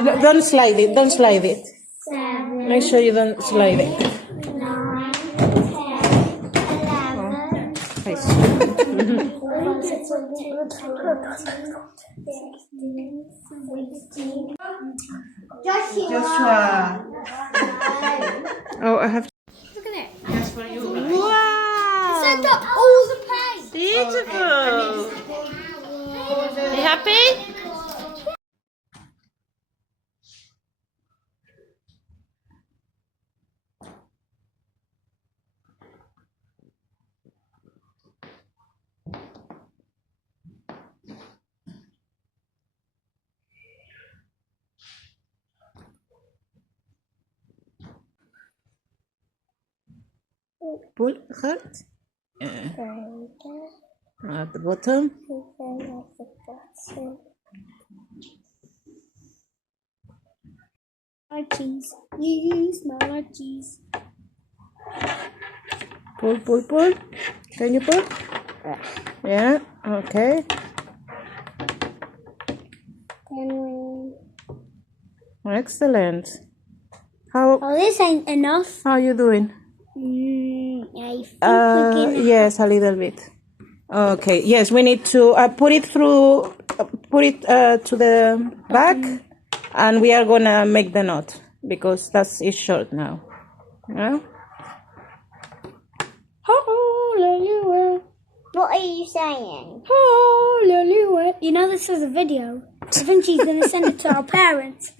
Don't slide it. Don't slide it. 7, Make sure you don't slide it. 9, 10, 11, 16. Joshua. Oh, I have. Look at it. Yes, for you. Wow. Wow. Soaked up all the paint. Beautiful. You happy? Pull hard. At the bottom. Cheese. Use my cheese. Pull, pull, pull. Can you pull? Yeah. Okay. Excellent. How? Oh, this ain't enough. How are you doing? I think Yes, a little bit. Okay. Yes, we need to put it through. Put it to the back, and we are gonna make the knot because that's is short now. Yeah. Hallelujah. What are you saying? Hallelujah. You know this is a video. I think she's going to send it to our parents.